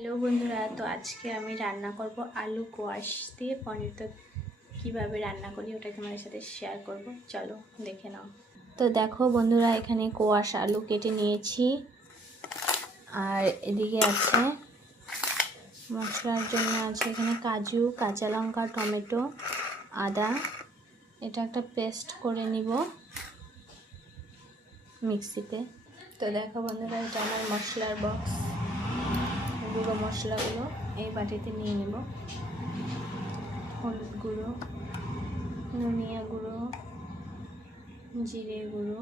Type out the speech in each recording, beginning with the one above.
Hello বন্ধুরা, তো আজকে আমি রান্না করব আলু কোয়াশ দিয়ে পনির। তো কীভাবে রান্না করি ওটা তোমাদের সাথে শেয়ার করব, চলো দেখে নাও। তো দেখো বন্ধুরা, এখানে কোয়াশ আলু কেটে নিয়েছি, আর এদিকে আছে মশলার জন্য আছে এখানে কাজু, কাঁচা লঙ্কা, টমেটো, আদা। এটা একটা পেস্ট করে নিব মিক্সিতে। তো দেখো বন্ধুরা, এটা আমার মশলার বক্স। গুঁড়ো মশলাগুলো এই বাটিতে নিয়ে নেব। হলুদ গুঁড়ো, ধনিয়া গুঁড়ো, জিরে গুঁড়ো,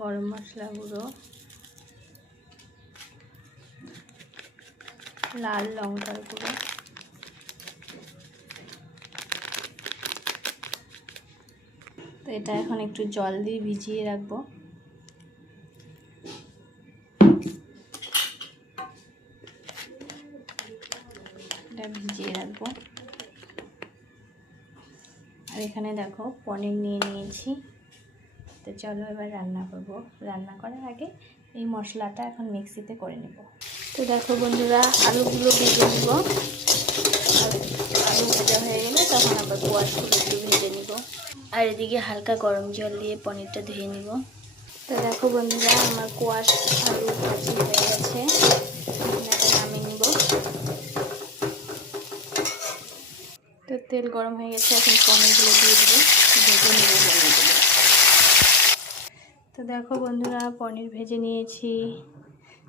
গরম মশলা গুঁড়ো, লাল লঙ্কার গুঁড়ো। তো এটা এখন একটু জল দিয়ে ভিজিয়ে রাখবো। ভিজিয়ে রাখবো। আর এখানে দেখো পনির নিয়ে নিয়েছি। তো চলো এবার রান্না করব। রান্না করার আগে এই মশলাটা এখন মিক্সিতে করে নেব। তো দেখো বন্ধুরা, আলুগুলো ভেজে নেব। আর আলু ভাজা হয়ে গেলে তখন আবার কোয়াশগুলো একটু ভেজে নিব। আর এদিকে হালকা গরম জল দিয়ে পনিরটা ধুয়ে নিব। তো দেখো বন্ধুরা, আমার কোয়াশ আলু ভাজি হয়ে গেছে। নামিয়ে নিব। তো তেল গরম হয়ে গেছে, এখন পনিরগুলো দিয়ে দিব, ভেজে নেব পনিরগুলো। তো দেখো বন্ধুরা, পনির ভেজে নিয়েছি।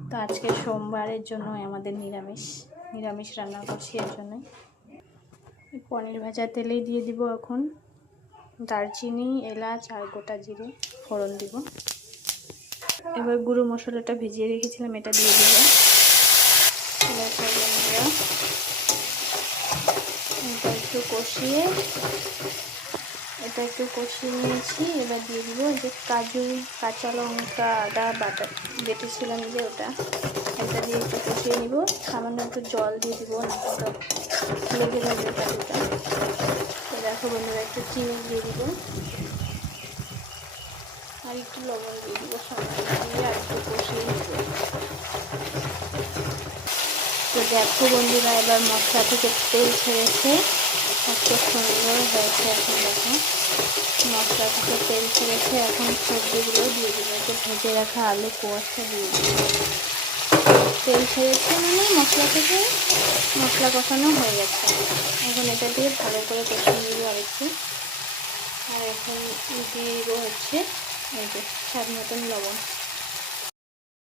তো আজকে সোমবারের জন্য আমাদের নিরামিষ রান্না করছি। এর জন্য পনির ভাজা তেলেই দিয়ে দিব এখন দারচিনি, এলাচ আর গোটা জিরে ফোড়ন দিব। এবার গুঁড়ো মশলাটা ভিজিয়ে রেখেছিলাম, এটা দিয়ে দিব। দেখো বন্ধুরা, এটা একটু কষিয়ে নিয়েছি। এবার দিয়ে দিব যে কাজু, কাঁচা লঙ্কা, আদা বেটেছিলাম যে এটা দিয়ে একটু কষিয়ে নিব। সামান্য একটু জল দিয়ে দিব, না তো লেগে যাবে কাজুটা। তো দেখো বন্ধুরা, একটু চিনি দিয়ে দিব আর একটু লবণ দিয়ে দিব। সামান্য দিয়ে আর একটু কষিয়ে নিব। তো দেখো বন্ধুরা, এবার মশলা থেকে তেল ছেড়েছে, কত সুন্দর হয়েছে। এখন দেখো মশলা থেকে তেল ছেড়েছে। এখন সবজিগুলো দিয়ে দেবো, যে ভেজে রাখা আলু কোয়াশটা দিয়ে দেবো। তেল ছেড়েছে মানে মশলা থেকে মশলা কষানো হয়ে গেছে। এখন এটা দিয়ে ভালো করে কষিয়ে নেব আরেকটু। আর এখন দিয়ে দেবো হচ্ছে এই যে স্বাদ মতন লবণ।